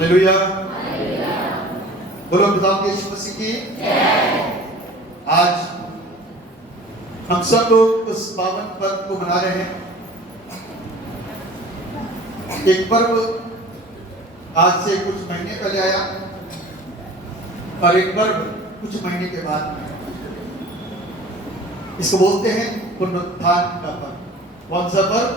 Hallelujah. बोलो पिता यीशु मसीह की। आज हम सब लोग उस पावन पर्व को मना रहे हैं। एक पर्व आज से कुछ महीने पहले आया और एक पर्व कुछ महीने के बाद। इसको बोलते हैं पुनरुत्थान का पर्व। कौन सा पर्व?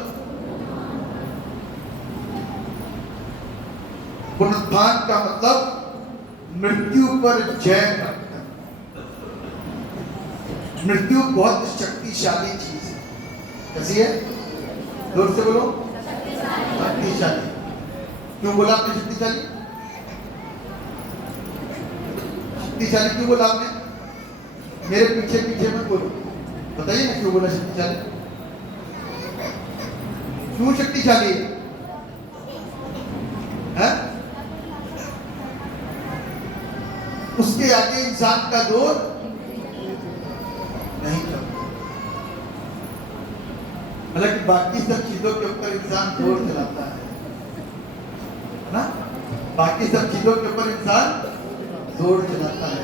पुनरुत्थान का मतलब मृत्यु पर जय प्राप्त करना। मृत्यु बहुत शक्तिशाली चीज है। कैसी है? जोर से बोलो। शक्तिशाली। क्यों बोला आपने शक्तिशाली? शक्तिशाली क्यों बोला आपने? मेरे पीछे पीछे मत बोलो, बताइए ना क्यों बोला शक्तिशाली? क्यों शक्तिशाली है? उसके आगे इंसान का जोर नहीं चलता। हालांकि बाकी सब चीजों के ऊपर इंसान जोर चलाता है ना। बाकी सब चीजों के ऊपर इंसान जोर चलाता है।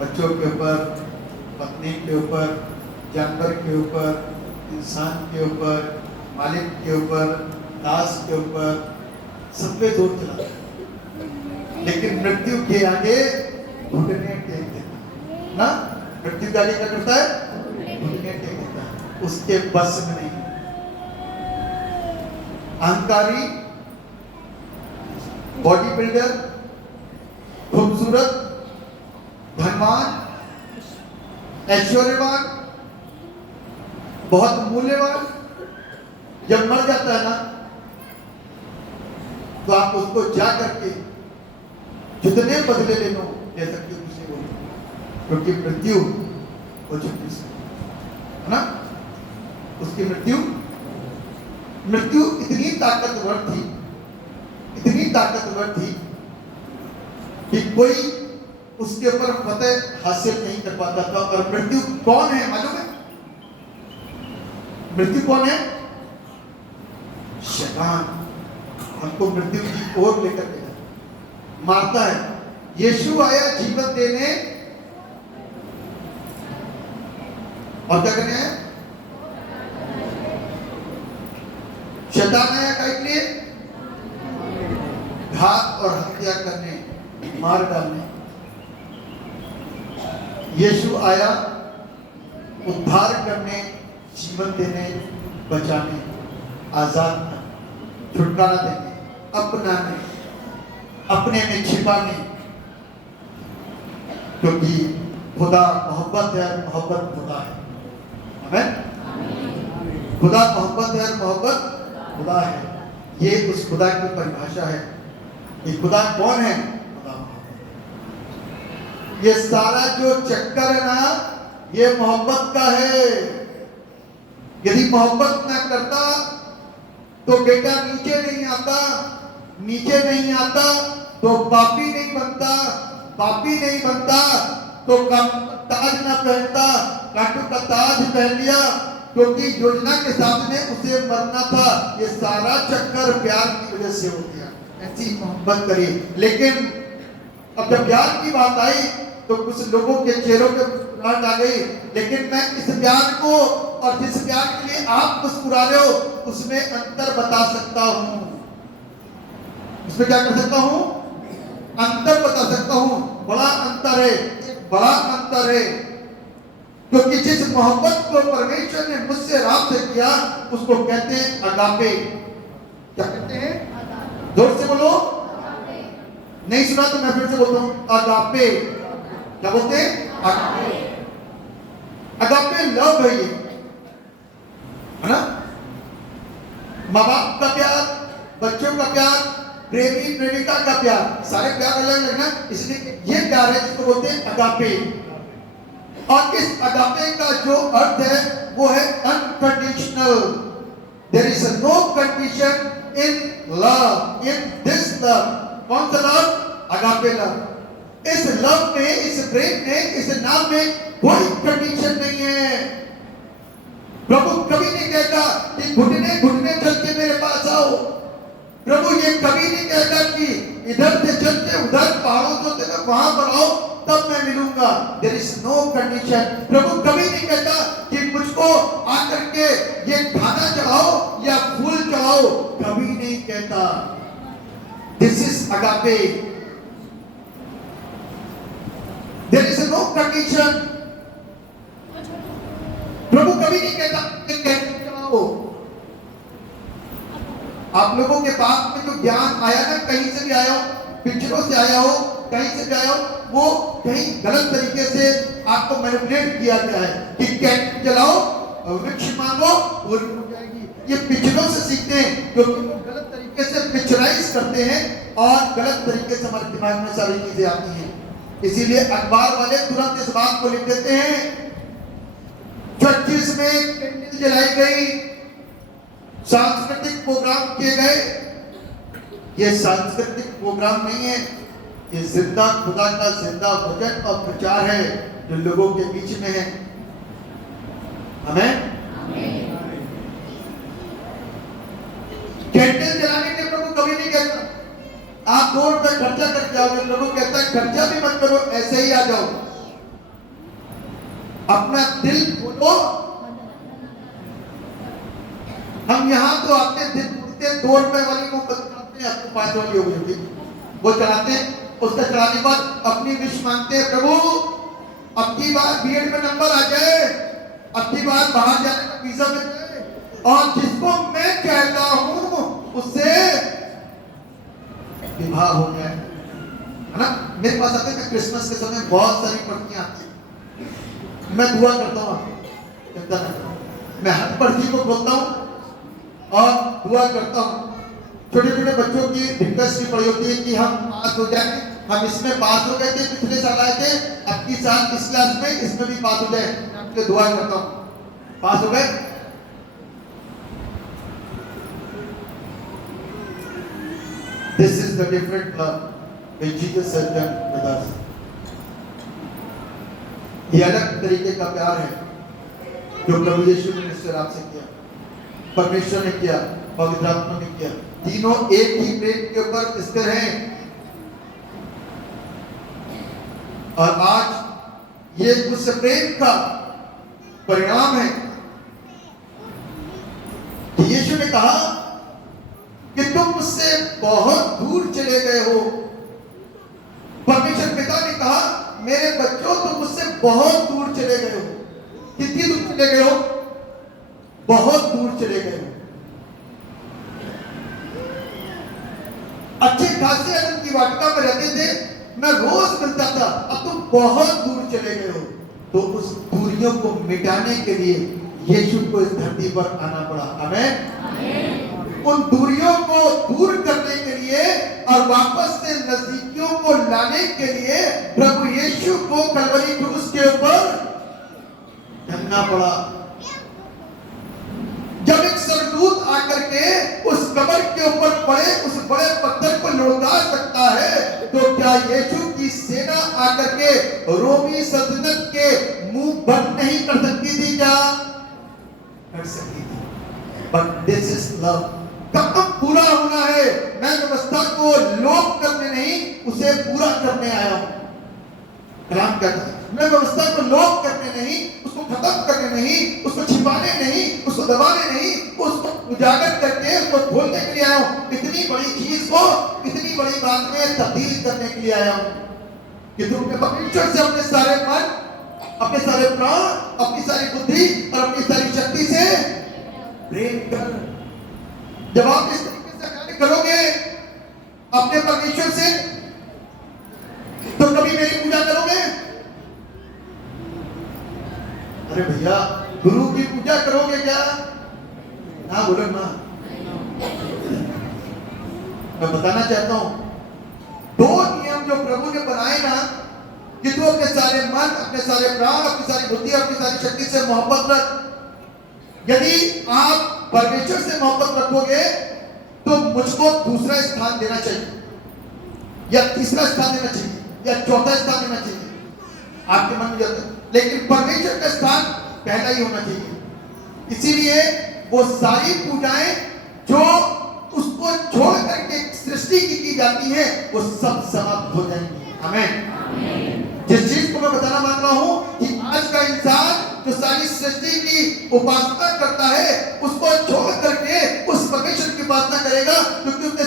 बच्चों के ऊपर, पत्नी के ऊपर, जानवर के ऊपर, इंसान के ऊपर, मालिक के ऊपर, दास के ऊपर, सब पे जोर चलाता है। लेकिन मृत्यु के आगे घुटने टेक देता ना। मृत्यु के आगे क्या करता है? घुटने टेक देता है। उसके बस में नहीं। अहंकारी, बॉडी बिल्डर, खूबसूरत, धनवान, ऐश्वर्यवान, बहुत मूल्यवान जब मर जाता है ना, तो आप उसको जा करके जितने बदले ले लो ले सकते हो, किसी को, क्योंकि मृत्यु हो चुकी है ना। उसकी मृत्यु इतनी ताकतवर थी, इतनी ताकतवर थी कि कोई उसके ऊपर फतेह हासिल नहीं कर पाता था। और मृत्यु कौन है मालूम है? मृत्यु कौन है? शैतान हमको मृत्यु की ओर लेकर गया, मारता है। यीशु आया जीवन देने और क्या करने आया? शैतान आया क्या के लिए? घात और हत्या करने, मार डालने। यीशु आया उद्धार करने, जीवन देने, बचाने, आजाद करने, छुटकारा देने, अपनाने, अपने में छिपाने। क्योंकि खुदा मोहब्बत है और मोहब्बत खुदा है। आमीन। खुदा मोहब्बत है और मोहब्बत खुदा है। ये उस खुदा की परिभाषा है। ये खुदा कौन है? खुदा मोहब्बत। ये सारा जो चक्कर है ना, ये मोहब्बत का है। यदि मोहब्बत ना करता तो बेटा नीचे नहीं आता, नीचे नहीं आता तो पापी नहीं बनता, पापी नहीं बनता तो ताज ना पहनता, कांटों का ताज पहन लिया, क्योंकि योजना के सामने उसे मरना था। ये सारा चक्कर प्यार की वजह से हो गया। ऐसी मोहब्बत करी। लेकिन अब जब प्यार की बात आई तो कुछ लोगों के चेहरों पे मुस्कुराहट आ गई। लेकिन मैं इस प्यार को और जिस प्यार के लिए आप मुस्कुरा रहे हो उसमें अंतर बता सकता हूं। उसमें क्या कर सकता हूं? अंतर बता सकता हूं। बड़ा अंतर है, बड़ा अंतर है। क्योंकि जिस मोहब्बत को परमेश्वर ने मुझसे राम से किया उसको कहते हैं अगापे। क्या कहते हैं? जोर से बोलो। नहीं सुना तो मैं फिर से बोलता हूं, अगापे। क्या बोलते हैं? अगापे। अगापे लव है, ये है ना। माँ बाप का प्यार, बच्चों का प्यार, प्रेमी प्रेमिका का प्यार, सारे प्यार अलग अलग ना। इसलिए ये प्यार है जिसको बोलते हैं अगापे। और इस अगापे का जो अर्थ है वो है unconditional. There is no condition in love, in this love. कौन सा लव? Agape love. इस लव में, इस प्रेम में, इस नाम में कोई कंडीशन नहीं है। प्रभु कभी नहीं कहता कि घुटने घुटने चल के मेरे पास आओ। प्रभु ये कभी नहीं कहता कि इधर से चलते उधर पहाड़ों से होते वहां पर आओ तब मैं मिलूंगा। There is no condition. प्रभु कभी नहीं कहता कि मुझको आकर के ये खाना चढ़ाओ या फूल चढ़ाओ, कभी नहीं कहता। This is agape. There is no condition. प्रभु कभी नहीं कहता कि कैंडल चढ़ाओ। आप लोगों के पास में जो ज्ञान आया ना, कहीं से भी आया हो, पिक्चरों से आया हो, कहीं से भी आया हो, वो कहीं गलत तरीके से आपको मैनिपुलेट किया गया है कि कैंडल जलाओ, वृक्ष मांगो, पूरी हो जाएगी। ये पिक्चरों से सीखते हैं, क्योंकि वो गलत तरीके से पिक्चराइज करते हैं और गलत तरीके से हमारे दिमाग में सारी चीजें आती हैं। इसीलिए अखबार वाले तुरंत इस बात को लिख देते हैं, चर्चिस में कैंडल जलाई गई, सांस्कृतिक प्रोग्राम किए गए। ये सांस्कृतिक प्रोग्राम नहीं है, ये जिंदा खुदा का जिंदा वचन और प्रचार है जो लोगों के बीच में है। हमें कैंडल जलाने के प्रभु कभी नहीं कहता आप 2 रुपए खर्चा कर जाओगे। प्रभु कहता है खर्चा भी मत करो, ऐसे ही आ जाओ, अपना दिल खोलो। हम यहाँ तो अपने दिल खोलते 2 रुपए वाली को चढ़ाते हैं, आपको 5 वाली हो गई वो चढ़ाते हैं। उसका चढ़ाने के बाद अपनी विश मांगते हैं, प्रभु अब की बार बीएड में नंबर आ जाए, अब की बार बाहर जाने का वीजा मिल जाए, और जिसको मैं कहता हूं उससे विवाह हो गया है ना। मेरे पास आते हैं क्रिसमस के समय बहुत सारी पर्चियां आती, मैं दुआ करता हूँ, मैं हर पर्ची को खोलता हूँ और दुआ करता हूँ। छोटे छोटे बच्चों की रिक्वेस्ट भी पड़ी होती है कि हम पास हो जाए, हम इसमें पास हो गए थे, पिछले साल आए थे, अब की साल इस क्लास में इसमें भी पास हो जाए, आपके दुआ करता हूँ। पास हो गए? This is the different love which Jesus has done with us. ये अलग तरीके का प्यार है जो प्रभु यीशु ने निश्चय आपसे किया, परमेश्वर ने किया, पवित्र आत्मा ने किया। तीनों एक ही प्रेम के ऊपर स्थिर हैं। और आज ये उस प्रेम का परिणाम है कि यीशु ने कहा कि तुम मुझसे बहुत दूर चले गए हो। परमेश्वर पिता ने कहा मेरे बच्चों तुम मुझसे बहुत दूर चले गए हो। कितनी दूर चले गए हो? बहुत दूर चले गए हो। अच्छे खासे आनंद की वाटिका में रहते थे, मैं रोज मिलता था, अब तुम बहुत दूर चले गए हो। तो उस दूरियों को मिटाने के लिए यीशु को इस धरती पर आना पड़ा। आमीन। उन दूरियों को दूर करने के लिए और वापस से नजदीकियों को लाने के लिए प्रभु यीशु को कलवरी क्रूस के ऊपर टंगना पड़ा। जब एक सरदूत आकर के उस कब्र के ऊपर पड़े, उस बड़े पत्थर को लुढ़का सकता है, तो क्या यीशु की सेना आकर के रोमी सल्तनत के मुंह बंद नहीं कर सकती थी? क्या कर सकती थी? But this is love. कब तक पूरा होना है? मैं व्यवस्था को लोप करने नहीं, उसे पूरा करने आया हूं। कलाम कहता है मैं व्यवस्था को लोप करने नहीं, उसको खत्म करने नहीं, उसको छिपाने नहीं, उसको दबाने नहीं, उसको उजागर करके उसको खोलने के लिए आया हूं। इतनी बड़ी चीज को इतनी बड़ी बात में तब्दील करने के लिए आया हूं कि तुम परमेश्वर से अपने सारे मन, अपने सारे प्राण, अपनी सारी बुद्धि और अपनी सारी शक्ति से प्रेम कर। जब आप इस तरीके से कार्य करोगे अपने परमेश्वर से, तो कभी मेरी पूजा करोगे? अरे भैया गुरु की पूजा करोगे क्या? ना बोलो ना। मैं बताना चाहता हूं 2 नियम जो प्रभु ने बनाए ना, कि तू अपने सारे मन, अपने सारे प्राण, अपनी सारी बुद्धि, अपनी सारी शक्ति से मोहब्बत रख। यदि आप परमेश्वर से मोहब्बत रखोगे तो मुझको दूसरा स्थान देना चाहिए, या तीसरा स्थान देना चाहिए, या चौथा स्थान देना चाहिए आपके मन में जाता है, लेकिन परमेश्वर का स्थान पहला ही होना चाहिए। इसीलिए वो सारी पूजाएं जो उसको छोड़ करके सृष्टि की जाती हैं वो सब समाप्त हो जाएंगी। आमीन। जिस चीज को मैं बताना मान रहा हूं कि आज का इंसान जो सारी सृष्टि की उपासना करता है उसको छोड़ करके उस परमेश्वर की उपासना करेगा, क्योंकि उसने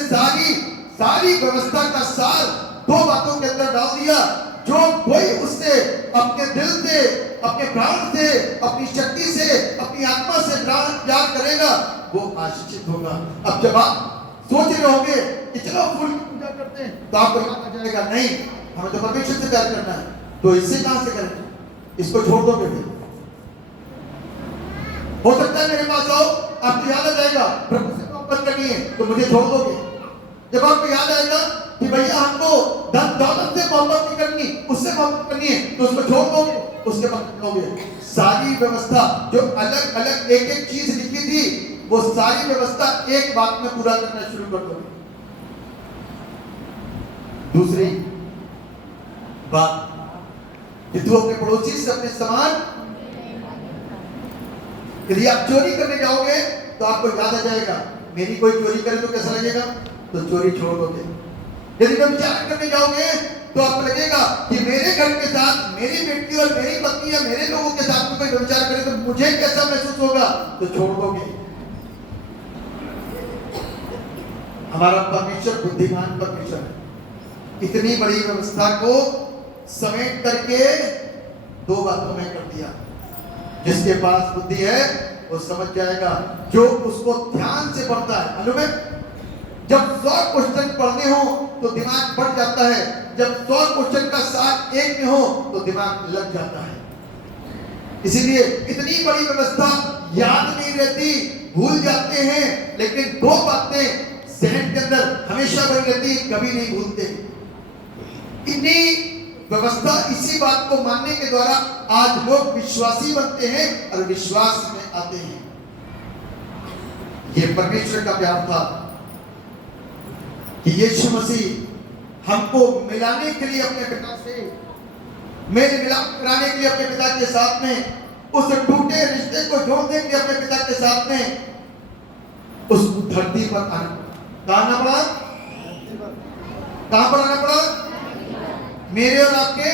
सारी व्यवस्था का सार दो बातों के अंदर डाल दिया। जो कोई उससे अपने दिल से, अपने प्राण से, अपनी शक्ति से, अपनी आत्मा से प्यार करेगा वो आशीषित होगा। अब जब आप सोच रहे होंगे कि चलो फूल की पूजा करते हैं, तो आपको याद आ जाएगा नहीं, हमें तो परमेश्वर से प्यार करना है, तो इससे कहां से करेंगे? इसको छोड़ दोगे फिर? हो सकता है मेरे पास आओ, आपको याद आ जाएगा प्रभु से मोहब्बत करनी है, तो मुझे छोड़ दोगे। जब आपको याद आएगा कि भैया हमको धन दौलत से मोहब्बत नहीं करनी, उससे मोहब्बत करनी है, तो उसको छोड़ दोगे, उसके बाद करोगे। सारी व्यवस्था जो अलग अलग एक एक चीज लिखी थी, वो सारी व्यवस्था एक बात में पूरा करना शुरू कर दोगे। दूसरी बात कि तू अपने पड़ोसी से अपने सामान, यदि आप चोरी करने जाओगे तो आपको याद आ जाएगा मेरी कोई चोरी करे तो कैसा लगेगा, तो चोरी छोड़ दोगे। यदि व्यभिचार करने जाओगे तो आपको लगेगा कि मेरे घर के साथ मेरी बेटी और मेरी पत्नी या मेरे लोगों के साथ कोई व्यभिचार करे तो मुझे कैसा महसूस होगा, तो छोड़ दोगे। हमारा परमेश्वर बुद्धिमान परमेश्वर है। इतनी बड़ी व्यवस्था को समेट करके दो बातों में कर दिया। जिसके पास बुद्धि है वो समझ जाएगा, जो उसको ध्यान से पढ़ता है। मालूम है, जब 100 क्वेश्चन पढ़ने हो तो दिमाग बढ़ जाता है, जब 100 क्वेश्चन का साथ एक में हो तो दिमाग लग जाता है। इसीलिए इतनी बड़ी व्यवस्था याद नहीं रहती, भूल जाते हैं, लेकिन दो बातें जहन के अंदर हमेशा बनी रहती, कभी नहीं भूलते। इतनी व्यवस्था, इसी बात को मानने के द्वारा आज लोग विश्वासी बनते हैं और विश्वास में आते हैं। ये परमेश्वर का प्यार था कि यीशु मसीह हमको मिलाने के लिए अपने पिता से, मेरे मिलाप कराने के लिए अपने पिता के साथ में, उस टूटे रिश्ते को जोड़ने के लिए अपने पिता के साथ में उस धरती पर आना पड़ा। कहां पर आना पड़ा? मेरे और आपके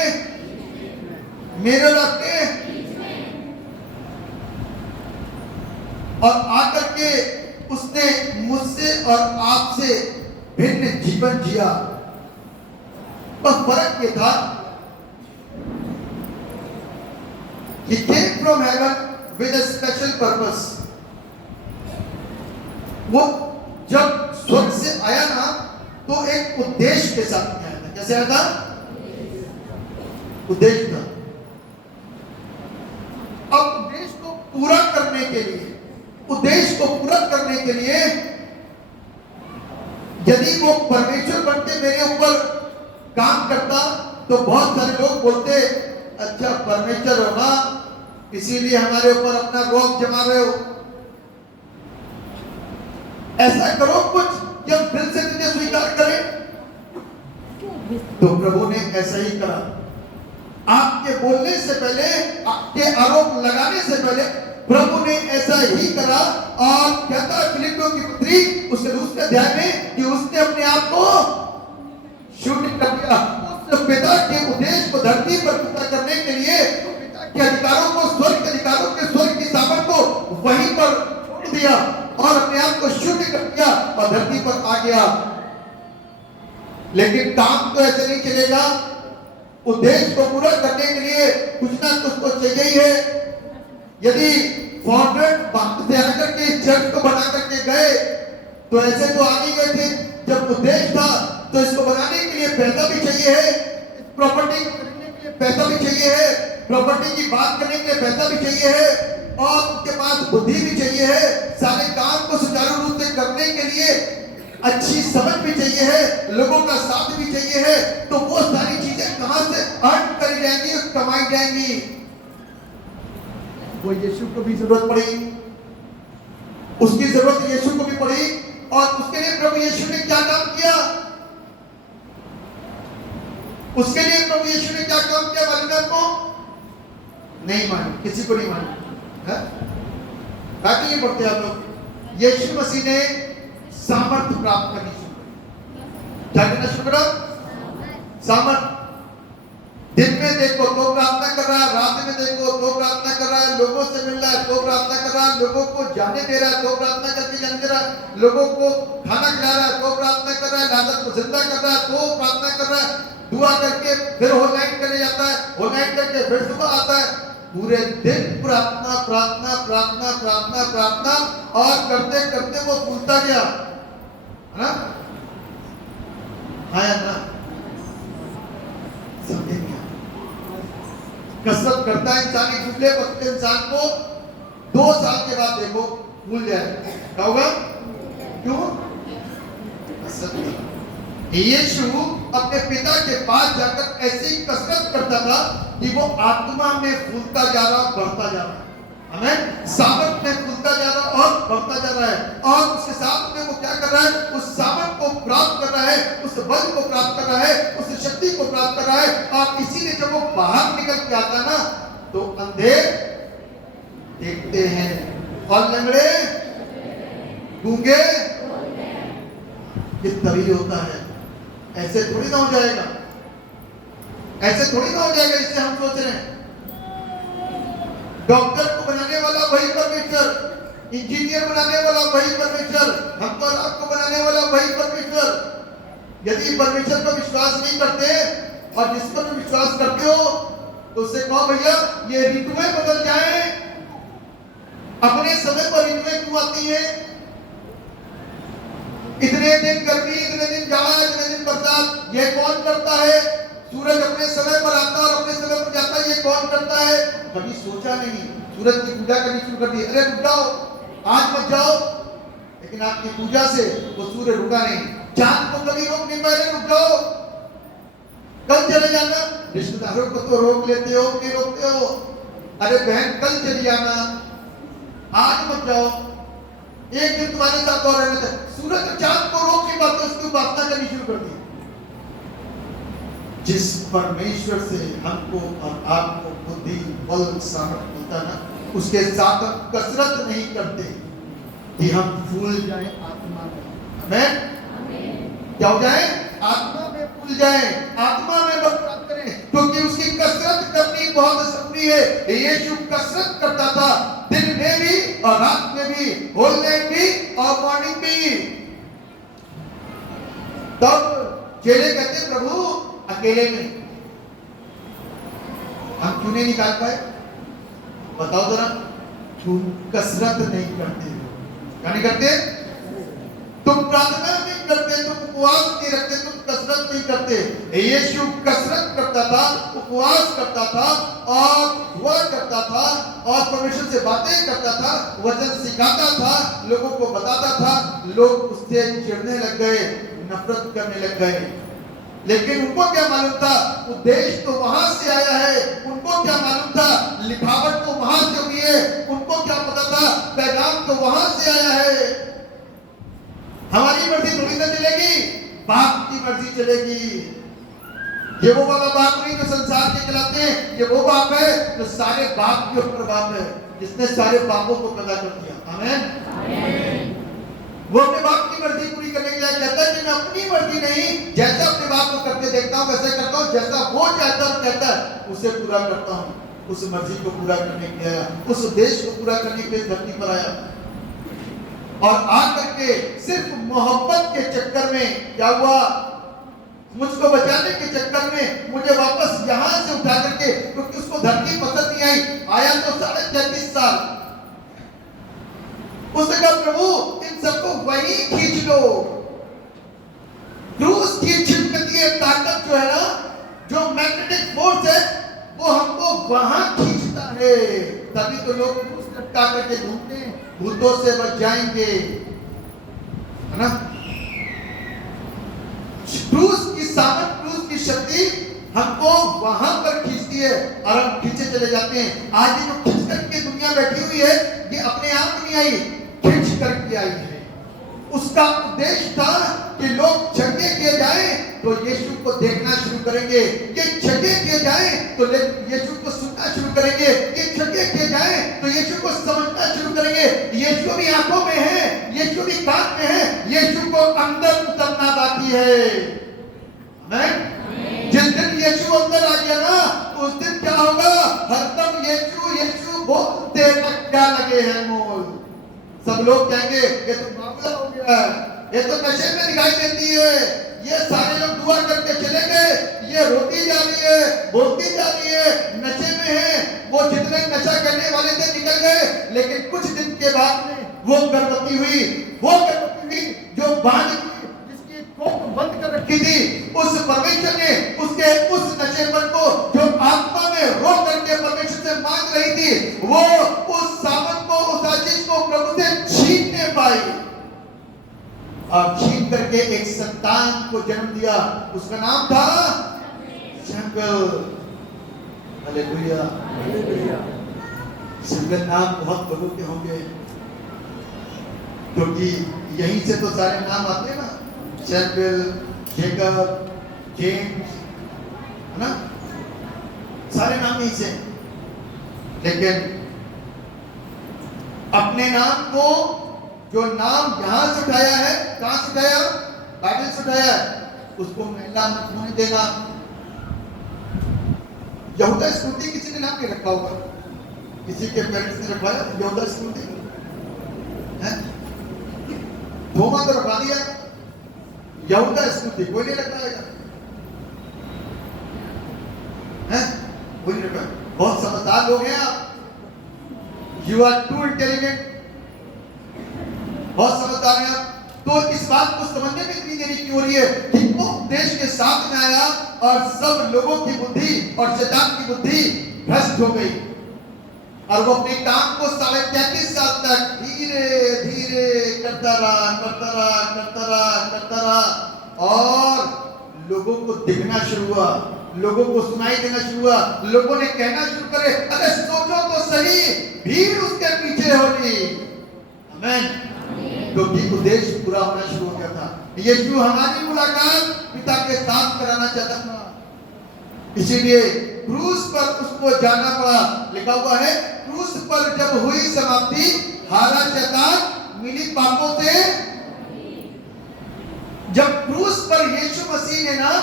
और आकर के उसने मुझसे और आपसे भिन्न जीवन जिया। बस फर्क ये था कि came from heaven with a special purpose। वो जब स्वर्ग से आया ना तो एक उद्देश्य के साथ आया था। कैसे आया था? उद्देश्य था। अब उद्देश्य को पूरा करने के लिए यदि वो परमेश्वर बनते मेरे ऊपर काम करता तो बहुत सारे लोग बोलते, अच्छा परमेश्वर हो ना, इसीलिए हमारे ऊपर अपना रोग जमा रहे हो, ऐसा करो कुछ कि हम दिल से तुझे स्वीकार करें। तो प्रभु ने ऐसा ही करा। आपके बोलने से पहले, आपके आरोप लगाने से पहले प्रभु ने ऐसा ही करा। और कहता है फिलिप्पियों की पत्री उसके दूसरे अध्याय में कि उसने अपने आप को शून्य कर दिया। उस पिता के उद्देश्य को धरती पर पूरा करने के लिए पिता के अधिकारों को, स्वर्ग के अधिकारों के, स्वर्ग की सामर्थ को वहीं पर छोड़ दिया और अपने आप को शून्य कर दिया और धरती पर आ गया। लेकिन काम तो ऐसे नहीं चलेगा। उद्देश्य को पूरा करने के लिए कुछ ना कुछ तो चाहिए ही है। यदि फॉर्मेट बात से आकर के चर्च को बना करके गए तो ऐसे तो आ नहीं गए थे। जब उद्देश्य था तो इसको बनाने के लिए पैसा भी चाहिए है, प्रॉपर्टी खरीदने के लिए पैसा भी चाहिए है, प्रॉपर्टी की बात करने के लिए पैसा भी चाहिए है और उसके पास बुद्धि भी चाहिए है। सारे काम को सुचारू रूप से करने के लिए अच्छी समझ भी चाहिए है, लोगों का साथ भी चाहिए है। तो वो सारी चीजें कहां से अर्न करी जाएंगी, कमाई जाएंगी? वो यीशु को भी जरूरत पड़ी, उसकी जरूरत यीशु को भी पड़ी। और उसके लिए प्रभु यीशु ने क्या काम किया? उसके लिए प्रभु यीशु ने क्या काम किया मालूम को? नहीं मालूम, किसी को नहीं मालूम। ताकि ये पढ़ते आप लोग, यीशु मसीह ने सामर्थ्य प्राप्त करनी शुरू की। क्या करना शुरू करो? सामर्थ। दिन में देखो तो प्रार्थना कर रहा है, रात में देखो तो प्रार्थना कर रहा है, लोगों से मिल रहा है तो प्रार्थना कर रहा है, लोगों को जाने दे रहा है तो प्रार्थना करके जाने दे रहा है, लोगों को खाना खिला रहा है तो प्रार्थना कर रहा है, लाजर को जिंदा कर रहा है तो प्रार्थना कर रहा है, दुआ करके फिर होल नाइट करने जाता है, होल नाइट करके फिर सुबह आता है, पूरे दिन प्रार्थना प्रार्थना प्रार्थना प्रार्थना प्रार्थना, और करते करते वो फूलता गया, है ना? आया ना? समझे नहीं? कसरत करता है इंसान, एक दुबले पतले इंसान को 2 साल के बाद देखो भूल जाए, क्या होगा? क्यों? कसरत नहीं। यीशु अपने पिता के पास जाकर ऐसी कसरत करता था कि वो आत्मा में फूलता जा रहा, बढ़ता जा रहा है, हमें सामर्थ में फूलता जा रहा और बढ़ता जा रहा है, और उसके साथ में वो क्या कर रहा है? उस सामर्थ को प्राप्त कर रहा है, उस बल को प्राप्त कर रहा है, उस शक्ति को प्राप्त कर रहा है, और इसीलिए जब वो बाहर निकल के आता है ना, तो अंधे देखते हैं और लंगड़े गूंगे, ये तभी होता है, ऐसे थोड़ी ना हो जाएगा, ऐसे थोड़ी ना हो जाएगा। इससे हम सोच रहे हैं डॉक्टर को बनाने वाला वही परमेश्वर, इंजीनियर बनाने वाला वही परमेश्वर, हमको आपको बनाने वाला वही परमेश्वर। यदि परमेश्वर पर विश्वास नहीं करते और जिस पर विश्वास करते हो तो उससे कहो भैया ये ऋतुएं बदल जाए, अपने समय पर ऋतुएं क्यों आती है? इतने दिन गर्मी, इतने दिन जाड़ा, इतने दिन बरसात, ये कौन करता है? सूरज अपने समय पर आता और अपने समय पर जाता है, ये कौन करता है? कभी सोचा नहीं। सूरज की पूजा करनी शुरू कर दी, अरे रुक जाओ, आज मत जाओ, लेकिन आपकी पूजा से वो सूर्य रुका नहीं। चांद को कभी रोक नहीं पाए, रुक जाओ, कल चले जाना। रिश्तेदारों को तो रोक लेते हो, नहीं रोकते हो, अरे बहन कल चली जाना, आज मत जाओ, एक दिन तुम्हारे साथ और रहना था। सूरज चांद को रोक नहीं पाते, उसकी उपासना करनी शुरू कर दी। जिस परमेश्वर से हमको और आपको बुद्धि बल सामर्थ मिलता ना, उसके साथ हम कसरत नहीं करते कि हम फूल जाएं आत्मा में, हमें क्या हो जाए? आत्मा में फूल जाएं, आत्मा में बल प्राप्त करें, क्योंकि उसकी कसरत करनी बहुत जरूरी है। यीशु कसरत करता था, दिन में भी और रात में भी, होल नाइट भी और मॉर्निंग भी। तब चेले कहते प्रभु अकेले में हम क्यों नहीं निकाल पाए? बताओ जरा, तुम कसरत नहीं करते, क्या नहीं करते? तुम प्रार्थना नहीं करते, तुम उपवास नहीं रखते, तुम कसरत नहीं करते। यीशु कसरत करता था, उपवास करता था और दुआ करता था और परमेश्वर से बातें करता था, वचन सिखाता था, लोगों को बताता था। लोग उससे चिढ़ने लग गए, नफरत करने लग गए, लेकिन उनको क्या मालूम था उद्देश्य तो वहां से आया है। उनको क्या मालूम था लिखावट तो वहां से हुई है। उनको क्या पता था पैगाम तो वहां से आया है। हमारी मर्जी थोड़ी ना चलेगी, बाप की मर्जी चलेगी। ये वो वाला बाप नहीं जो संसार के खिलाते हैं, ये वो बाप है जो सारे बाप के ऊपर बाप है, जिसने सारे बापों को पैदा कर दिया। आमीन। वो अपने बाप की मर्जी पूरी करने के लिए कहता है कि मैं अपनी मर्जी नहीं, जैसा अपने बाप को करके देखता हूँ वैसे करता हूँ, जैसा वो चाहता है कहता है उसे पूरा करता हूँ। उस मर्जी को पूरा करने के लिए आया, उस उद्देश्य को पूरा करने के लिए धरती पर आया। और आकर के सिर्फ मोहब्बत के चक्कर में क्या हुआ, मुझको बचाने के चक्कर में मुझे वापस यहाँ से उठा करके, क्योंकि उसको धरती पसंद नहीं आई, आया तो 33.5 साल। उसने कहा प्रभु इन सबको वहीं खींच लो। क्रूस की चिपकती ताकत जो है ना, जो मैग्नेटिक फोर्स है, वो हमको वहां खींचता है। तभी तो लोग क्रूस लटका करके घूमते हैं, भूतों से बच जाएंगे, है ना। क्रूस की सामर्थ, क्रूस की शक्ति हमको वहां पर खींचती है और हम खींचे चले जाते हैं। आज ये जो खींच करके दुनिया बैठी हुई है, ये अपने आप नहीं आई, खींच करके आई है। उसका उद्देश्य था कि लोग छक्के किए जाएं तो यीशु को देखना शुरू करेंगे, ये छक्के किए जाएं तो यीशु को सुनना शुरू करेंगे, ये छक्के किए जाएं तो यीशु को समझना शुरू करेंगे। यीशु भी आंखों में है, यीशु भी कान में है, यीशु को अंदर उतरना बाकी है। मैं जिस दिन यीशु अंदर आ गया ना, उस दिन क्या होगा? हरदम यीशु यीशु बोलते क्या लगे हैं मोल। सब लोग कहेंगे ये तो बावला हो गया है, ये तो नशे में दिखाई देती है, ये सारे लोग दुआ करके चले गए, ये रोती जा रही है, बोलती जा रही है, नशे में है। वो जितने नशा करने वाले थे निकल गए, लेकिन कुछ दिन के बाद में वो गर्भवती हुई जो बांझ हुई, जिसकी कोख बंद कर रखी थी, उस परमेश्वर ने उसके उस नशेपन को जो आत्मा में रो करके परमेश्वर से मांग रही थी, वो उस सावन को, उस आशीष को प्रभु से छीनने पाई और छीन करके एक संतान को जन्म दिया। उसका नाम था शैमुएल। हालेलुया। शैमुएल नाम बहुत लोगों के होंगे, क्योंकि यहीं से तो सारे नाम आते हैं ना, शैमुएल, जेकब, जेम्स, है ना, सारे नाम यहीं से। लेकिन अपने नाम को, जो नाम यहां से उठाया है, कहां से उठाया? बाइबल से उठाया है, उसको महिला मत होने देना। यहूदा स्कूटी किसी ने नाम नहीं रखा होगा, किसी के पेरेंट्स ने रखवाया यहूदा स्कूटी है, थोमा तो रखवा दिया, यहूदा स्कूटी कोई नहीं रखवाएगा, है कोई नहीं रखवाएगा। बहुत समझदार लोग हैं आप, यू आर टू इंटेलिजेंट, बहुत समझदार हैं आप। तो इस बात को समझने में इतनी देरी क्यों हो रही है कि वो देश के साथ में आया और सब लोगों की बुद्धि और शैतान की बुद्धि भ्रष्ट हो गई, और वो अपने काम को 33.5 साल तक धीरे धीरे करता रहा, और लोगों को दिखना शुरू हुआ, लोगों को सुनाई देना शुरू हुआ, लोगों ने कहना शुरू करे, अरे सोचो तो सही, भीड़ उसके पीछे होगी। आमीन। क्योंकि उद्देश्य पूरा होना शुरू हो गया था। यीशु हमारी मुलाकात पिता के साथ कराना चाहता था, इसीलिए क्रूस पर उसको जाना पड़ा। लिखा हुआ है, क्रूस पर जब हुई समाप्ति, हारा शैतान, मिली पापों से। जब क्रूस पर यीशु मसीह ने ना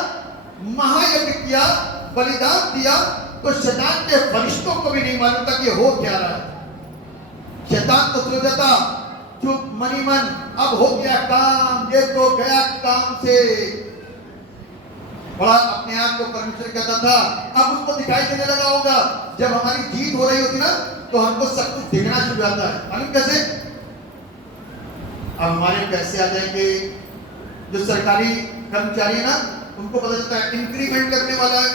महायज्ञ किया, बलिदान दिया, तो शैतान के फरिश्तों को भी नहीं मालूम था कि हो क्या रहा है। शैतान तो सोचा था चुप मनी मन, अब हो गया काम, ये तो गया काम से, बड़ा अपने आप को परमेश्वर कहता था। अब उसको दिखाई देने लगा होगा, जब हमारी जीत हो रही होती ना, तो हमको सब कुछ दिखना शुरू हो जाता है। मालूम कैसे? अब हमारे पैसे आ जाएंगे, जो सरकारी कर्मचारी है ना, उनको पता चलता है इंक्रीमेंट करने वाला है,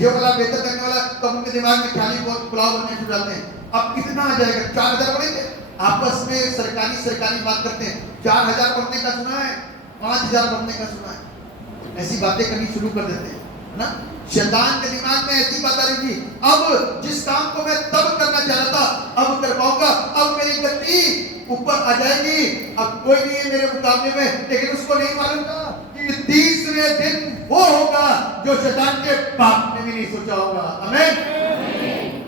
जो वाला बेहतर करने वाला, तो उनके दिमाग में खाली पुलाव बनने शुरू जाते हैं। अब कितना आ जाएगा? 4000 बढ़ेंगे। आपस में सरकारी बात करते हैं, 4000 बढ़ने का सुना है, 5000 बढ़ने का सुना है, ऐसी बातें करनी शुरू कर देते हैं ना। शैतान के दिमाग में ऐसी बात आ रही थी, अब जिस काम को मैं तब करना चाह रहा था, अब कर पाऊंगा, अब मेरी गति ऊपर आ जाएगी, अब कोई नहीं है मेरे मुकाबले में। लेकिन उसको नहीं मालूम था कि 30वें दिन वो होगा जो शैतान के बाप ने भी नहीं सोचा होगा। आमीन।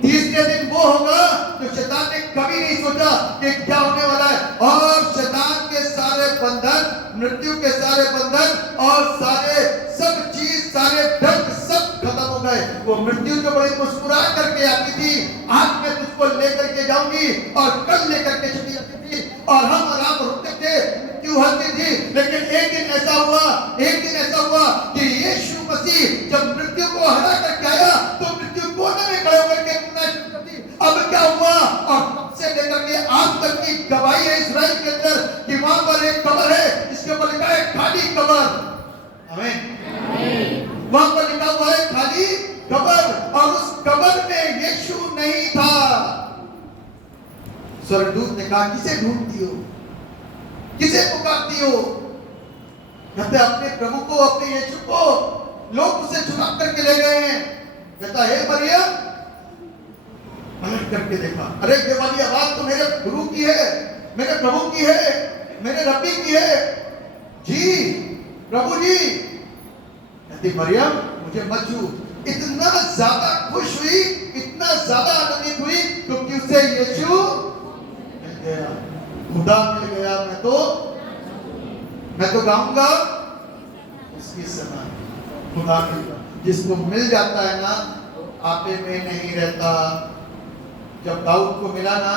30वें दिन वो होगा जो शैतान ने कभी नहीं सोचा कि क्या होने वाला है, और शैतान के सारे बंधन, मृत्यु के सारे बंधन और सारे सब चीज, सारे डर सब खत्म हो गए। वो मृत्यु जो बड़ी मुस्कुरा करके आती थी, आज मैं तुझको लेकर के जाऊंगी और कल लेकर के चली जाती थी, और हम आराम रुकते थे, मृत्यु हंसती थी। लेकिन एक दिन ऐसा हुआ कि यीशु मसीह जब मृत्यु को हरा करके आया, तो मृत्यु कोने में खड़े होकर के पूछना शुरू कर दी, अब क्या हुआ? और तब से लेकर के आज तक की गवाही है इस्राएल के अंदर कि वहां पर एक कब्र है, इसके ऊपर लिखा है खाली कब्र। आमीन। वहां पर लिखा हुआ है खाली कब्र, और उस कब्र में यीशु नहीं था। स्वर्गदूत ने कहा, किसे ढूंढती हो, किसे पुकारती हो? कहते अपने प्रभु को, अपने यीशु को। लोग उसे चुरा करके ले गए हैं। कहता है मरियम, पलट करके देखा, अरे ये वाली आवाज तो मेरे गुरु की है, मेरे प्रभु की है, मेरे रब्बी की है जी, प्रभु जी। कहती मरियम, मुझे मत छू। इतना ज्यादा खुश हुई, इतना ज्यादा आनंदित हुई, क्योंकि उसे यीशु मिल गया, खुदा मिल गया। मैं तो गाऊंगा उसकी सना। खुदा मिलता, जिसको मिल जाता है ना आपे में नहीं रहता। जब दाऊद को मिला ना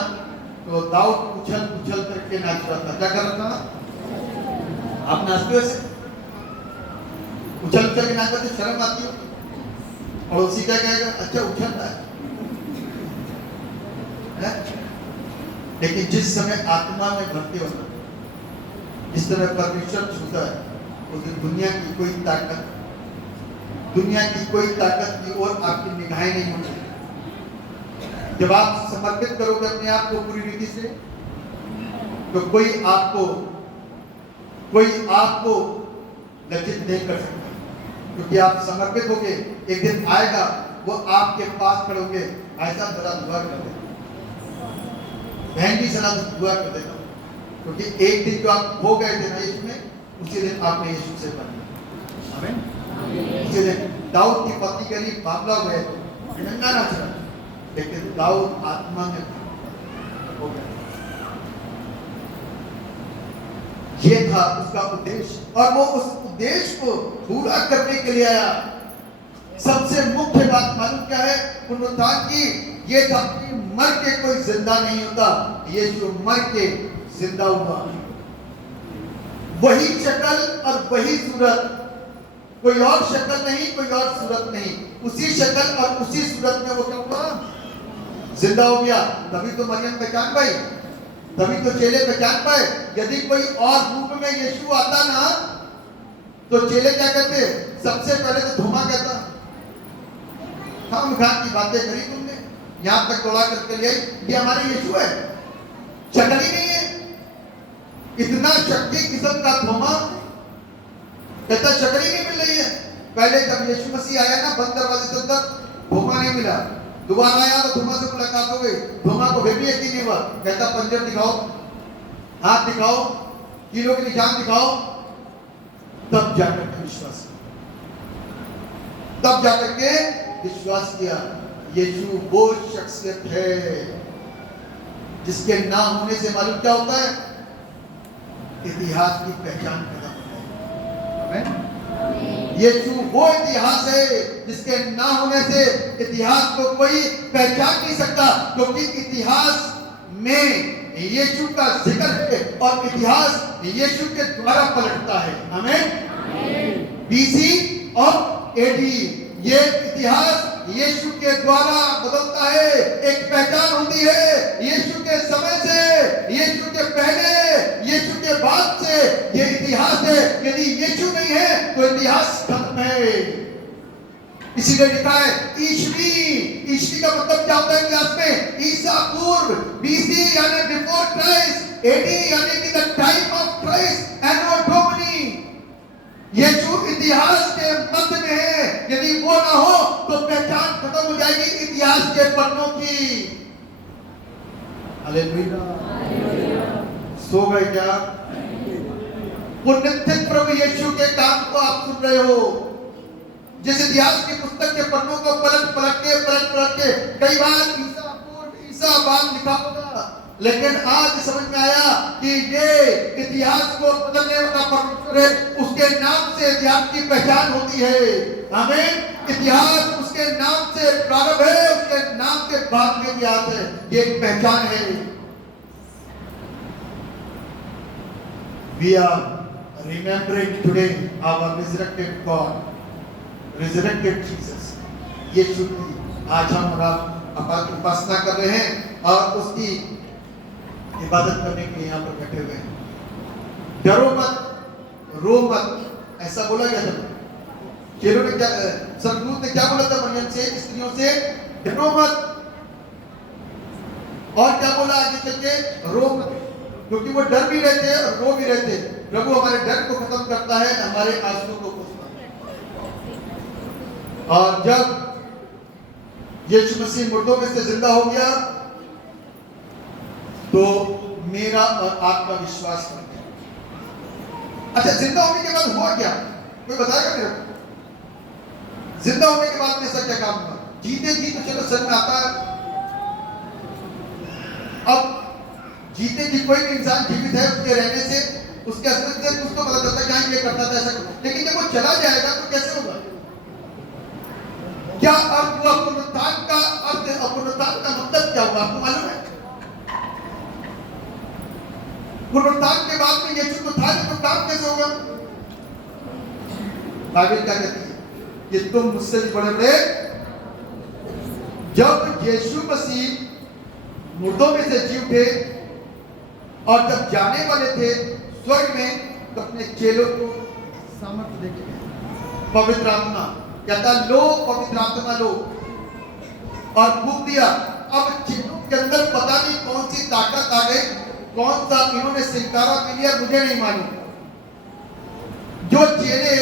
तो दाऊद उछल उछल करके नाच रहा था। क्या कर रहा था? आप नाचते हो ऐसे उछल उछल के नाच रहे थे, शर्म आती हो? पड़ोसी क्या कहेगा? अच्छा उछल रहा है। लेकिन जिस समय आत्मा में भर्ती होता, जिस तरह परमेश्वर छूता है, उस दिन दुनिया की कोई ताकत की ओर आपकी निगाहें नहीं होंगी। जब आप समर्पित करोगे अपने आप को पूरी रीति से, तो कोई आपको लज्जित नहीं कर सकता, क्योंकि आप समर्पित होगे। एक दिन आएगा वो आपके पास खड़े होंगे, ऐसा जरा दुआ कर देगा, बहन की सलाह दुआ कर देगा, क्योंकि एक दिन जो आप हो गए थे ना यीशु में, उसी दिन आपने यीशु से बना। आमीन। उसी दिन दाऊद की पत्नी के लिए मामला हुआ तो नंगा नाच रहा, लेकिन दाऊद आत्मा में हो गया। ये था उसका उद्देश्य, और वो उस उद्देश्य को पूरा करने के लिए आया। सबसे मुख्य बात मालूम क्या है पुनरुत्थान की? ये था कि मर के कोई जिंदा नहीं होता, यीशु मर के जिंदा हुआ। वही शक्ल और वही सूरत, कोई और शक्ल नहीं, कोई और सूरत नहीं, उसी शक्ल और उसी सूरत में वो क्या हुआ? जिंदा हो गया। तभी तो मरियम पहचान पाई, तभी तो चेले पहचान पाए। यदि कोई और रूप में यीशु आता ना तो चेले क्या कहते? सबसे पहले तो धोमा कहता, हम खान की बातें करी तुमने, यहां तक दौड़ा करके ले आई, ये हमारे यीशु है, शक्ल ही नहीं है। इतना शक्ति किस्म का धोमा कहता शक्ल ही नहीं मिल रही है। पहले जब यीशु मसीह आया ना बंद दरवाजे से अंदर, धोमा नहीं मिला। दोबारा आया तो धोमा से मुलाकात हो गई, धोमा को फिर भी यकीन नहीं हुआ। कहता पंजर दिखाओ, हाथ दिखाओ, कीलों के निशान दिखाओ। तब जाकर के विश्वास किया, तब जाकर के विश्वास किया। यीशु वो शख्सियत है जिसके ना होने से मालूम क्या होता है? इतिहास की पहचान खत्म हो जाएगी। यीशु वो इतिहास है जिसके ना होने से इतिहास को कोई पहचान नहीं सकता, क्योंकि इतिहास में यीशु का जिक्र है और इतिहास यीशु के द्वारा पलटता है। आमीन। बीसी और एडी, ये इतिहास यीशु के द्वारा बदलता है। एक पहचान होती है यीशु के समय से, यीशु के पहले, यीशु के बाद से, ये इतिहास है। यदि यीशु नहीं है तो इतिहास खत्म है। इसीलिए लिखा है ईस्वी। ईस्वी का मतलब क्या होता है इतिहास में? ईसा पूर्व, बीसी यानी बिफोर क्राइस्ट, एडी यानी कि the time of Christ, Anno Domini. यीशु इतिहास के मध्य में है। यदि वो ना हो तो पहचान खत्म हो जाएगी इतिहास के पन्नों की। हालेलुया। सो गए क्या? पुनरुत्थित प्रभु यीशु के काम को आप सुन रहे हो। जिस इतिहास की पुस्तक के पन्नों को पलट पलट के कई बार ईसा पूर्व, ईसा बाद लिखा होगा, लेकिन आज समझ में आया कि ये इतिहास को बदलने वाला परमेश्वर है। उसके नाम से इतिहास की पहचान होती है। आमीन। इतिहास उसके नाम से प्रारंभ है, उसके नाम के बाद में इतिहास है। ये एक पहचान है। We are remembering today our resurrected God, resurrected Jesus. यीशु की आज हम उपासना कर रहे हैं और उसकी इबादत करने के लिए यहाँ पर बैठे हुए हैं। डरो मत, रो मत, ऐसा बोला गया था। चेलों ने क्या, स्वर्गदूत ने क्या बोला था मरियम से, स्त्रियों से? डरो मत। और क्या बोला आगे चल के? रो मत, क्योंकि वो डर भी रहते हैं और रो भी रहते हैं। प्रभु हमारे डर को खत्म करता है, हमारे आंसुओं को पोंछता है। और जब यीशु मसीह मुर्दों में से जिंदा हो गया तो मेरा और आपका विश्वास कर गया। अच्छा, जिंदा होने के बाद हुआ क्या? कोई बताएगा मेरे को? जिंदा होने के बाद में ऐसा क्या काम हुआ? जीते जी तो चलो समझ में आता है। अब जीते जी कोई भी इंसान जीवित है, उसके रहने से, उसके अस्तित्व से कुछ तो पता चलता है, क्या ये करता था ऐसा। लेकिन जब वो चला जाएगा तो कैसे होगा? क्या अर्थ हुआ पुनरुत्थान का? अर्थ पुनरुत्थान का मतलब क्या हुआ आपको मालूम है? पुनरुत्थान के बाद में यीशु को था तो काम कैसे होगा? बाइबल क्या कहती है कि तुम मुझसे भी बड़े बड़े। जब यीशु मसीह मुर्दों में से जी उठे और जब जाने वाले थे स्वर्ग में, तो अपने चेलों को सामर्थ्य देके पवित्र आत्मा कहता लो, पवित्र आत्मा लो, और फूंक दिया। अब चेलों के अंदर पता नहीं कौन सी ताकत आ गई, कौन सा इन्होंने सिंकारा पी लिया, मुझे नहीं मालूम। जो चेले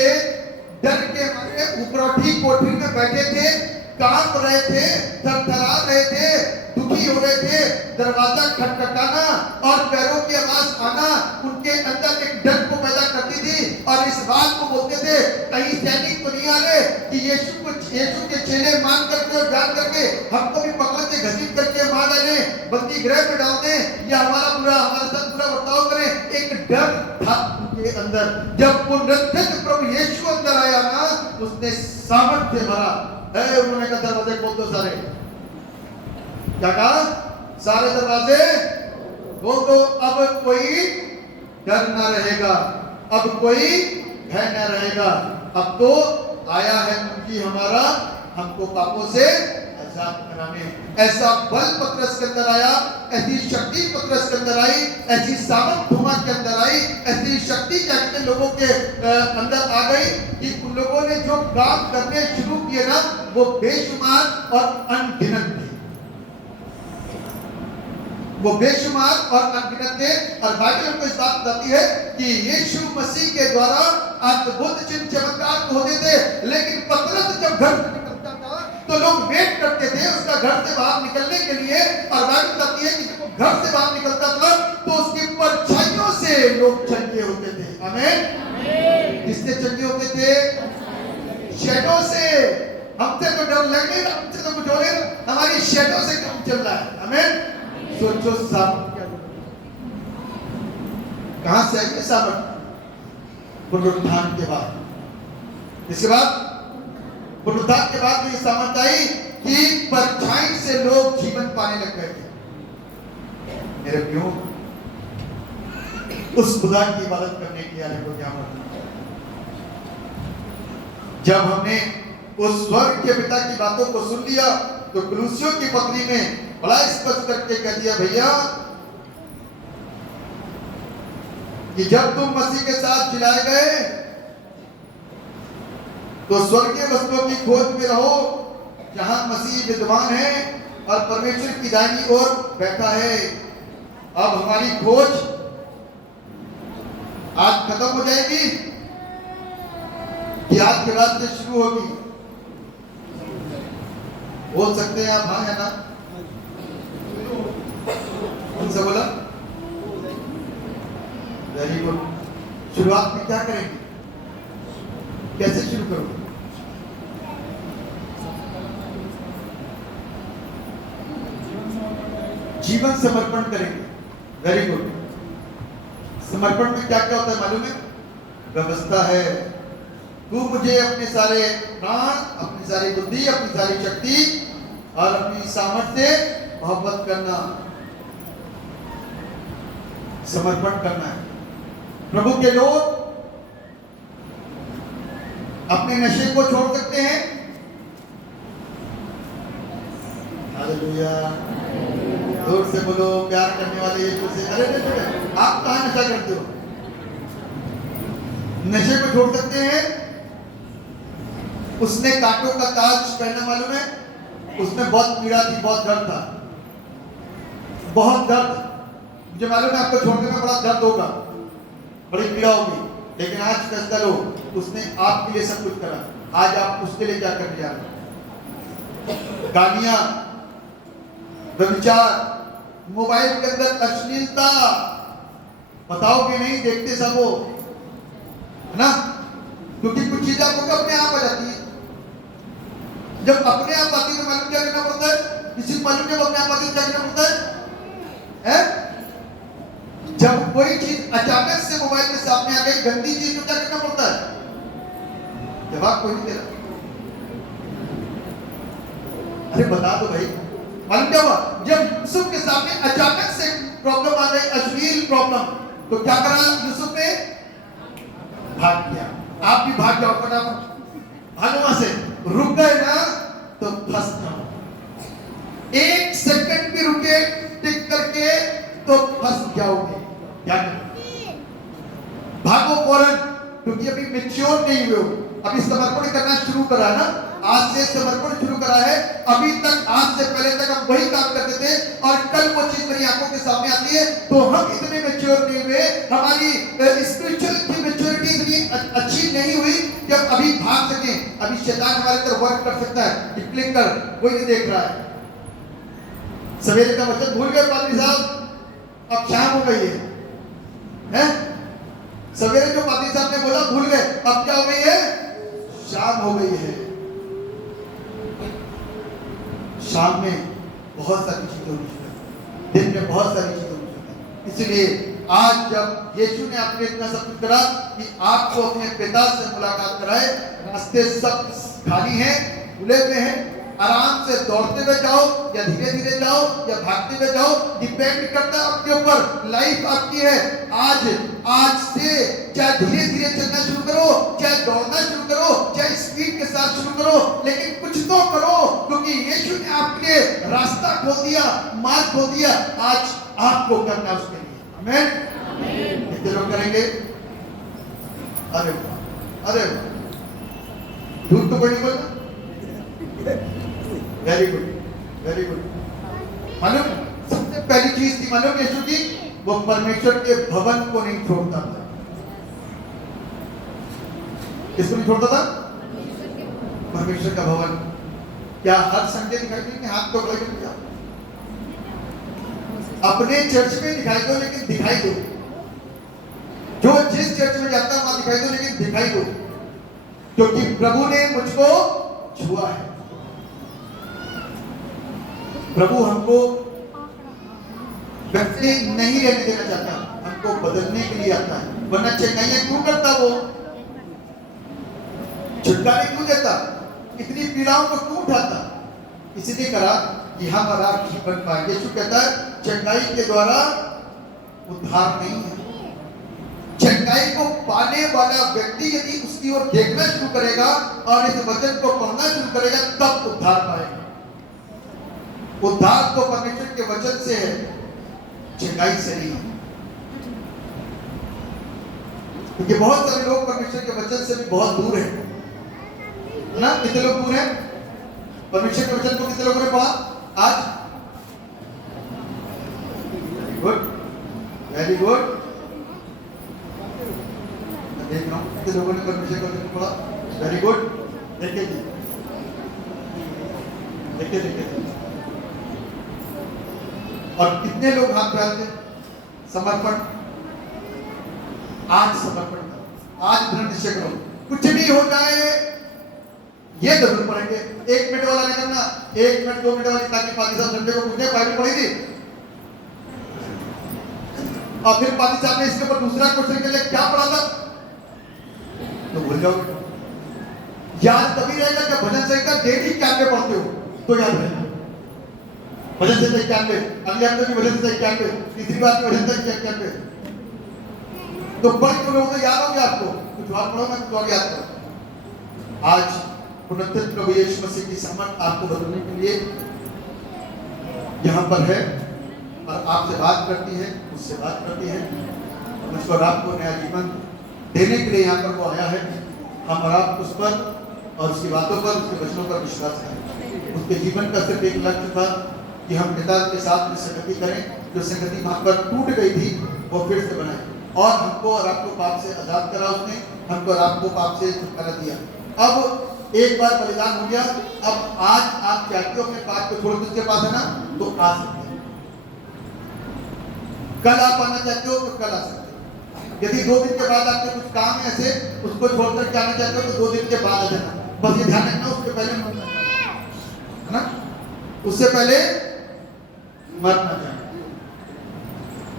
डर के मारे उपरोठी कोठरी में बैठे थे, कांप रहे थे, थरथरा रहे थे, दुखी हो रहे थे, दरवाजा खटखटाना और पैरों की आवाज आना उनके अंदर एक डर को पैदा करती थी, और इस बात को बोलते थे कहीं सैनिक तो नहीं आ रहे कि यीशु के चेले मान करके और जान करके हमको भी पकड़ के घसीट करके मार डाले, बंदी गृह में डाल दें, या हमारे साथ बुरा बर्ताव करें। एक डर था उनके अंदर। जब पुनरुत्थित प्रभु यीशु अंदर आया ना, उसने सामर्थ्य भरा। उन्होंने कहा दरवाजे खोल दो सारे। क्या कहा? सारे दरवाजे खोल दो, अब कोई डर ना रहेगा, अब कोई भय न रहेगा। अब तो आया है उनकी हमारा हमको पापों से आजाद कराने। ऐसा बल पतरस के अंदर आया, ऐसी शक्ति पतरस के अंदर आई, ऐसी सामर्थ थोमा के अंदर आई, ऐसी शक्ति कहते लोगों के अंदर आ गई कि उन लोगों ने जो काम करने शुरू किए ना, वो बेशुमार और अनगिनत थे। वो बेशुमार और अनगिनत थे। और बाइबल हमको इस बात बताती है कि यीशु मसीह के द्वारा अद्भुत चिन्ह चमत्कार होते थे, लेकिन पतरस जब घर से निकलता था तो लोग वेट करते थे उसका घर से बाहर निकलने के लिए। और बाइबल बताती है कि जब वो घर से बाहर निकलता था तो उसकी परछाइयों से लोग चंगे होते थे। आमीन। किससे चंगे होते थे? शैडो से। हमसे तो डर लग नहीं रहा, हमसे तो कुछ हो नहीं रहा, हमारी शैडो से काम चल रहा है। आमीन। सोचो सामर्थ क्या, कहां से आई सामर्थ? पुनरुत्थान के बाद। इसके बाद पुनरुत्थान के बाद ये सामर्थ आई कि परछाई से लोग जीवन पाने लग गए थे। मेरे क्यों उस खुदा की इबादत करने की आने को क्या मतलब? जब हमने उस स्वर्ग के पिता की बातों को सुन लिया तो कुलुस्सियों की पत्री में बड़ा स्पष्ट करके कह दिया भैया कि जब तुम मसीह के साथ जिलाए गए तो स्वर्गीय वस्तुओं की खोज में रहो जहां मसीह विद्वान है और परमेश्वर की दाहिनी ओर बैठा है। अब हमारी खोज आज खत्म हो जाएगी कि आज के बाद से शुरू होगी? बोल सकते हैं आप हाँ या ना? उनसे बोला वेरी गुड। शुरुआत में क्या करेंगे? कैसे शुरू करोगे? जीवन समर्पण करेंगे। Very good. समर्पण में क्या क्या होता है मालूम है? व्यवस्था है। तू मुझे अपने सारे प्राण, अपनी सारी बुद्धि, अपनी सारी शक्ति और अपनी सामर्थ्य से मोहब्बत करना, समर्पण करना है। प्रभु के लोग अपने नशे को छोड़ सकते हैं। हालेलुया। जोर से बोलो प्यार करने वाले यीशु से। अरे आप कहां नशा करते हो? नशे को छोड़ सकते हैं। उसने कांटों का ताज पहना मालूम है? उसमें बहुत पीड़ा थी, बहुत दर्द था, बहुत दर्द। मुझे मालूम है आपको छोड़ने में बड़ा दर्द होगा, बड़ी पीड़ा होगी, लेकिन आज फैसला लो, उसने आपके लिए सब कुछ करा। आज आप उसके लिए क्या करने जा रहे हो? गालियां, व्यभिचार, मोबाइल के अंदर अश्लीलता, बताओगे नहीं, देखते सब हो, है ना? क्योंकि कुछ चीजें आपको अपने आप आ जाती है। जब अपने आप आती है तो मालूम क्या करना पड़ता है? किसी को मालूम जब अपने आप आती है क्या करना पड़ता है? जब कोई चीज अचानक से मोबाइल में सामने आ गई, गंदी चीज, तो क्या करना पड़ता है? जवाब कोई नहीं दे रहा। अरे बता दो भाई, मालूम क्या हुआ? जब यूसुफ के सामने अचानक से प्रॉब्लम आ गई, अश्लील प्रॉब्लम, तो क्या करा यूसुफ ने? भाग गया। आप भी भाग जाओ फटाफट, भागो वहां से। रुक गए ना तो फंस जाओ। एक सेकंड भी रुके टिक करके तो फंस जाओगे। क्या करें? भागो फौरन, क्योंकि अभी मैच्योर नहीं हुए हो। अभी समर्पण करना शुरू करा है ना, आज से समर्पण शुरू करा है। अभी तक, आज से पहले तक हम वही काम करते थे, और कल वो चीज मेरी आंखों के सामने आती है तो हम इतने मैच्योर नहीं हुए, हमारी स्पिरिचुअल की मैच्योरिटी इतनी अच्छी नहीं हुई कि हम अभी भाग सके। अभी शैतान हमारे तरफ वर्क कर सकता है कि क्लिक कर, कोई नहीं देख रहा है। सवेरे का वचन भूल गए पादरी साहब, अब शाम हो गई है? सवेरे जो पादरी साहब ने बोला भूल गए, अब क्या हो गई है? शाम हो गई है। शाम में बहुत सारी चीजें होनी चाहिए, दिन में बहुत सारी चीजें होनी चाहिए। इसलिए आज जब यीशु ने आपने इतना सब कुछ करा कि आपको अपने पिता से मुलाकात कराए, रास्ते सब खाली हैं, खुले हुए हैं, आराम से दौड़ते हुए जाओ या धीरे धीरे जाओ या भागते हुए जाओ, डिपेंड करता है आपके ऊपर। लाइफ आपकी है। आज से चाहे धीरे धीरे चलना शुरू करो, चाहे दौड़ना शुरू करो, चाहे स्पीड के साथ शुरू करो, लेकिन कुछ तो करो, क्योंकि यीशु ने आपके रास्ता खोल दिया, मार्ग खोल दिया। आज आपको करना उसके लिए। आमीन। कितने लोग करेंगे? अरे वाह, अरे वाह, झूठ तो कोई नहीं बोलना। Very good, very good. मालूम सबसे पहली चीज थी मालूम यीशु की, वो परमेश्वर के भवन को नहीं छोड़ता था। किसको नहीं छोड़ता था? परमेश्वर का भवन। क्या हर संडे दिखाई देंगे? हाथ तो खड़े करके जाओ, अपने चर्च में दिखाई दो, लेकिन दिखाई दो। जो जिस चर्च में जाता है वहां दिखाई दो, लेकिन दिखाई दो, क्योंकि प्रभु ने मुझको छुआ है। प्रभु हमको वैसे नहीं रहने देना चाहता, हमको बदलने के लिए आता है। वरना चेन्नई क्यों करता? वो छुटकारे क्यों देता? इतनी पीड़ाओं को क्यों उठाता? इसलिए करा कि हमारा जीवन पाए। यीशु कहता है चंगाई के द्वारा उद्धार नहीं है। चंगाई को पाने वाला व्यक्ति यदि उसकी ओर देखना शुरू करेगा और इस वचन को पढ़ना शुरू करेगा, तब उद्धार पाएगा। उद्धार तो परमेश्वर के वचन से है, चंगाई से नहीं। क्योंकि बहुत सारे लोग परमेश्वर के वचन से भी बहुत दूर है ना। कितने लोग दूर हैं परमेश्वर के वचन को? कितने लोगों ने पढ़ा आज? Good, very good. देख रहा हूं कितने लोगों ने परमेश्वर का वचन पढ़ा। Very good. देखिए जी, देखिए देखिए। और कितने लोग हाथ उठाते? समर्पण। आज समर्पण करो, आज दृढ़ निश्चय करो, कुछ भी हो जाए ये जरूर पढ़ेंगे। 1 मिनट वाला नहीं करना, 1 मिनट 2 मिनट वाली, ताकि पादी साहब संडे को पूछे बाइबल पढ़ी थी, और फिर पादी साहब ने इसके ऊपर दूसरा क्वेश्चन के लिए क्या पढ़ा था तो भूल जाओगे। याद तभी रहेगा जब भजन संहिता डेली 91 पढ़ते हो तो याद रहेगा। भजन संहिता 91, अगले हफ्ते की भजन संहिता 91, तीसरी बार की भजन संहिता 91, तो पढ़ के लोगों को याद हो गया। आपको कुछ और पढ़ो ना, कुछ और याद करो। आज पुनरुत्थित प्रभु यीशु मसीह की सामर्थ आपको बदलने के लिए यहाँ पर है और आपसे बात करती है, मुझसे बात करती है। मुझको और आपको नया जीवन देने के लिए यहाँ पर वो आया है। हम और आप उस पर और उसकी बातों पर, उसके वचनों पर विश्वास करें। उसके जीवन का सिर्फ एक लक्ष्य था कि हम पिता के साथ संगति करें, जो संगति वहाँ पर टूट गई थी वो फिर से बनाए, और हमको और आपको पाप से आजाद करा उसने, हमको और आपको पाप से छुटकारा दिया। अब एक बार बलिदान हो गया, अब आज आप चाहते हो अपने पाप को छोड़ उसके पास है ना, तो आ सकते हैं। कल आप आना चाहते हो तो कल आ सकते हैं। यदि 2 दिन के बाद आपके कुछ काम है ऐसे, उसको छोड़कर के आना चाहते हो तो 2 दिन के बाद आ जाना। बस ये ध्यान रखना, उसके पहले मत है ना, उससे पहले मत ना जाए।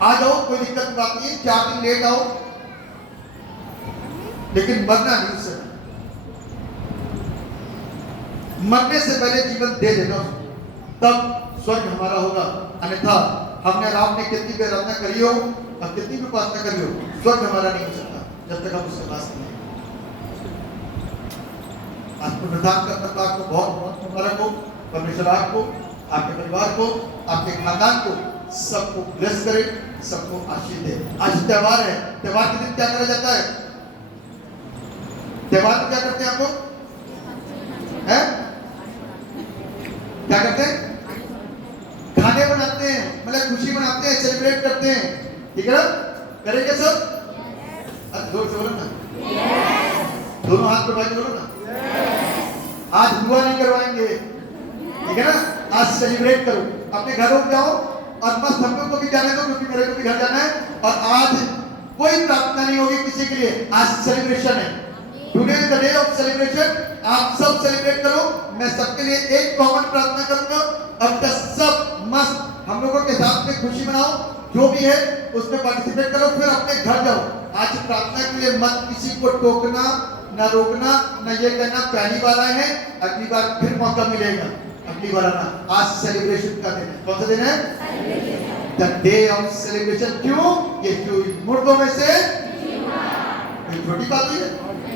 आ जाओ, कोई दिक्कत की बात नहीं है, 4 दिन लेट आओ, लेकिन मरना नहीं। उससे मरने से पहले जीवन दे देना उसको। तब स्वर्ग हमारा होगा। अन्यथा हमने और आपने कितनी भी आराधना करी हो और कितनी भी उपासना करी हो, स्वर्ग हमारा नहीं हो सकता जब तक हम उससे वास नहीं। आज पुनरुत्थान का तब आपको बहुत बहुत मुबारक हो। परमेश्वर आपको, आपके परिवार को, आपके खानदान को, सबको ब्लेस करे, सबको आशीष दे। आज त्योहार है, त्योहार के दिन क्या करा जाता है? त्योहार में क्या करते हैं आप लोग? क्या करते हैं? खाने बनाते हैं, मतलब खुशी मनाते हैं, सेलिब्रेट करते हैं, ठीक है ना? करेंगे सब? जोर से बोलो ना, दोनों हाथ पर भाई बोलो ना। आज दुआ नहीं करवाएंगे, ठीक है ना? आज सेलिब्रेट करो, अपने घरों में जाओ और मस्त हम लोग को भी जाने दो, क्योंकि मेरे को भी घर जाना है। और आज कोई प्रार्थना नहीं होगी किसी के लिए, आज सेलिब्रेशन है। Today is the day of celebration. आप सब सेलिब्रेट करो, मैं सबके लिए एक कॉमन प्रार्थना करूंगा। अब तक सब मस्त हम लोगों के साथ में खुशी मनाओ, जो भी है उसमें पार्टिसिपेट करो, फिर अपने घर जाओ। आज प्रार्थना के लिए मत किसी को टोकना, ना रोकना, ना ये कहना पहली बार आए हैं, अगली बार फिर मौका मिलेगा, अगली बार आना। आज सेलिब्रेशन का दिन है। कौन सा दिन है? The day of celebration. क्यों? ये मुर्दों में से छोटी बात हुई है,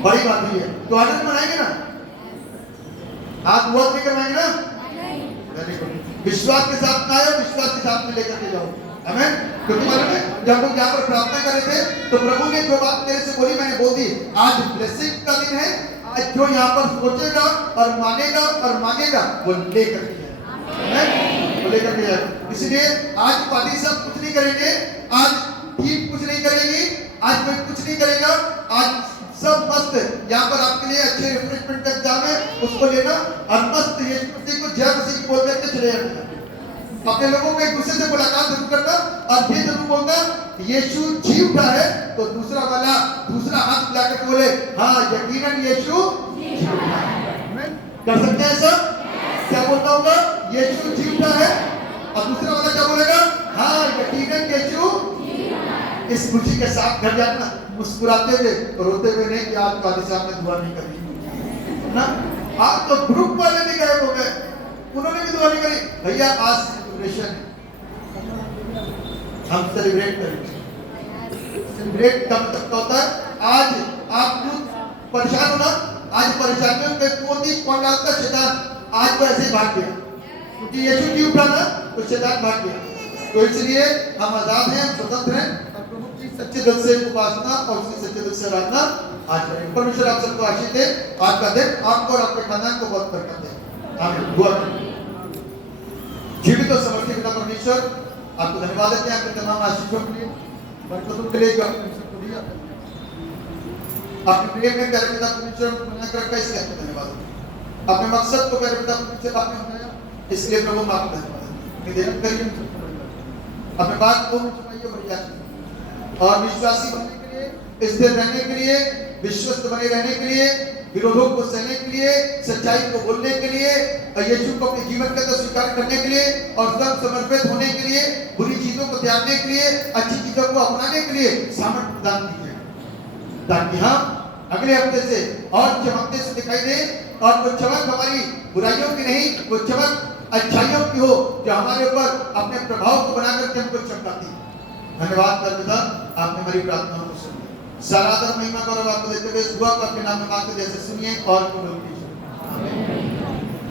बड़ी बात हुई है, तो आनंद मनाएंगे ना? आज वोट नहीं करवाएंगे ना? विश्वास के साथ आए, विश्वास के साथ में लेकर के जाओ। आमीन। क्योंकि मालूम है, जब लोग यहाँ पर प्रार्थना कर रहे थे तो प्रभु ने जो बात मेरे से बोली, मैंने बोल दी। आज ब्लेसिंग का दिन है। आज जो यहाँ पर सोचेगा और मानेगा और मांगेगा वो लेकर के जाएगा, वो लेकर के जाएगा। इसलिए आज पार्टी सब कुछ नहीं करेंगे, आज टीम कुछ नहीं करेगी, आज कोई कुछ नहीं करेगा। आज सब मस्त यहाँ पर आपके लिए अच्छे रिफ्रेशमेंट का इंतजाम है, उसको लेना और मस्त यीशु मसीह को जय मसीह बोल करके चले जाना। अपने लोगों को एक दूसरे से मुलाकात जरूर करना और ये जरूर बोलना यीशु जी उठा है, तो दूसरा वाला दूसरा हाथ मिला कर बोले हाँ यकीनन यीशु जी उठा है। कर सकते हैं सब? क्या बोलता होगा? यीशु जी उठा है। और दूसरा वाला क्या बोलेगा? हाँ यकीनन यीशु। इस खुशी के साथ घर जाना, मुस्कुराते हुए, रोते हुए नहीं कि आज वाले साहब ने दुआ नहीं करी ना। आज तो ग्रुप वाले भी गए हो गए, उन्होंने भी दुआ नहीं करी। भैया आज सेलिब्रेशन है, हम सेलिब्रेट करेंगे। सेलिब्रेट कब तक होता है? आज आप लोग परेशान हो ना, आज परेशानियों के पोती कौन डालता? शैतान। आज तो ऐसे ही भाग गया, क्योंकि यीशु जी उठा ना तो शैतान भाग गया। तो इसलिए हम आजाद हैं, स्वतंत्र हैं, सच्चे दिल से उपासना और सच्चे दिल से आराधना आज करेंगे। परमेश्वर आप सबको आशीष दे, आपका दिन आपको और आपके खानदान को बहुत बरकत दे। आमीन। दुआ करें। जीवित और समर्थी पिता परमेश्वर, आपको धन्यवाद देते हैं आपके तमाम आशीषों के लिए, बरकतों के लिए जो आपने सबको दिया। आपने प्रेम में प्यारे पिता परमेश्वर बना कर रखा, इसलिए आपको धन्यवाद। अपने मकसद को प्यारे पिता परमेश्वर आपने बनाया, इसलिए प्रभु मैं आपको धन्यवाद देते हैं। अपने बात को और विश्वासी बनने के लिए, स्थिर रहने के लिए, विश्वस्त बने रहने के लिए, विरोधों को सहने के लिए, सच्चाई को बोलने के लिए, यीशु को अपने जीवन का स्वीकार करने के लिए और सब समर्पित होने के लिए, बुरी चीजों को त्यागने के लिए, अच्छी चीजों को अपनाने के लिए सामर्थ्य प्रदान कीजिए, ताकि हम अगले हफ्ते से और चमकते से दिखाई दे। और वो चमक हमारी बुराइयों की नहीं, वो चमक अच्छाइयों की हो, जो हमारे ऊपर अपने प्रभाव को बना करके हमको चमकाती है। धन्यवाद पिता, आपने हमारी प्रार्थना को सुना। सारा आदर महिमा गौरव आपको देते हुए इस दुआ को अपने नाम में मांगते जैसे सुनिए और कबूल कीजिए।